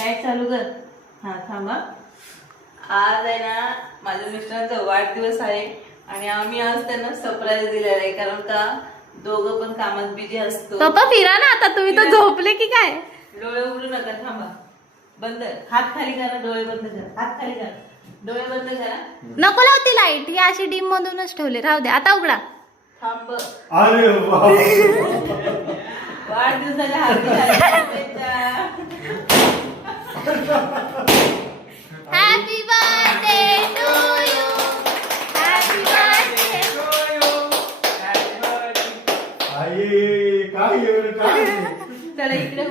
Light चालू कर. हा थांबा. आज आहे ना माझ्या मिस्टरांचा वाढदिवस आहे आणि आम्ही आज त्यांना सरप्राईज दिलेला आहे. कारण का दोघं पण कामात बिझी असतो. पप्पा फिरा ना आता, तुम्ही तर झोपले की काय? डोळे उघडू नका, थांबा. बंद, हात खाली करा, डोळे बंद करा, हात खाली करा, डोळे बंद करा. नको लावती लाईट, ही अशी डीम मधूनच ठेवली. राहू दे, आता उघडा. थांब. अरे वाढदिवसाच्या हार्दिक happy birthday to you, happy birthday. आई काय एवढं काय चला इकडे.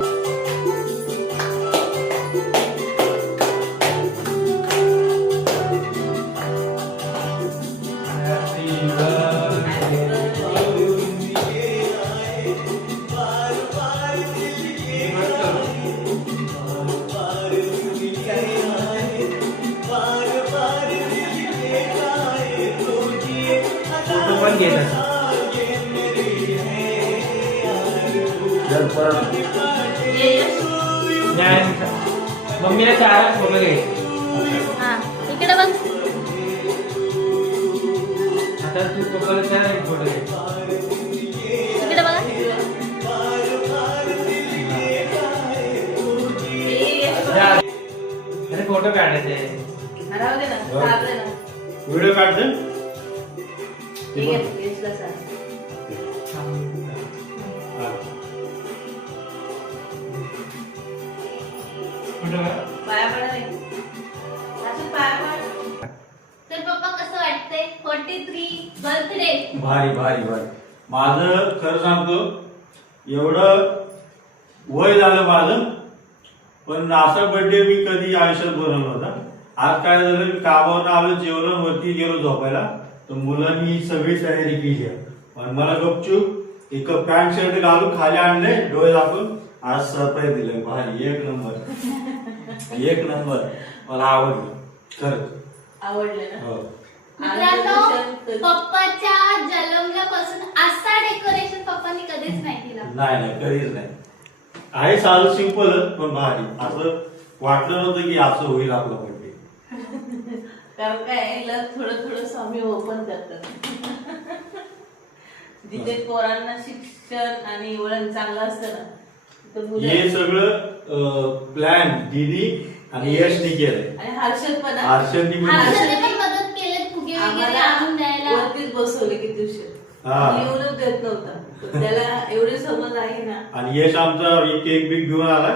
मम्मीला चार फोटो घ्यायचे. हा इकडे बघ. आता तू पप्पाला चार एक फोटो घ्यायचे. इकडे बघा. अरे फोटो काढायचे. राहू दे ना, चालू दे ना. व्हिडिओ काढते. ठीक आहे, घेतलं सर. पाया पडा रे. असं पाया पड. तर पप्पा कसं वाटतंय 43 बर्थडे? भारी भारी भारी. माझं खरं सांगतो, एवढं वय झालं माझं, पण असा बर्थडे मी कधी आयुष्यात बनवला होता. आज काय झालं, मी कामावर आलो, जेवण वरती गेलो झोपायला, तर मुलांनी सगळी तयारी केली आहे. पण मला गपचूप एक पॅन्ट शर्ट घालून खाली आणले, डोळे दाखवून आज सरप्राईज दिलं. भारी, एक नंबर एक नंबर. मला आवडलं खरंच. आवडलं ना. हो. मित्रांनो, पप्पाच्या जन्मल्यापासून असा डेकोरेशन पप्पांनी कधीच नाही केला. नाही नाही, कधीच नाही. आहे साधं सिंपल, पण भारी. असं वाटलं नव्हतं की असं होईल आपला बर्थडे. कारण काय लग थोडं थोडं स्वामी ओपन करतात. जिथे पोरांना शिक्षण आणि वळण चांगलं असतं ना, तर मुलं हे सगळं प्लॅन दीदी आणि यशनी केलंय. आणि हर्षद पण हर्षदनी पण हर्षदने पण मदत केली, फुगे वगैरे आणून द्यायला. वरतीच बसवले किती उशीर. हा. येऊनच देत नव्हता. तर त्याला एवढी समज आहे ना. आणि यश आमचा केक बिक घेऊन आला.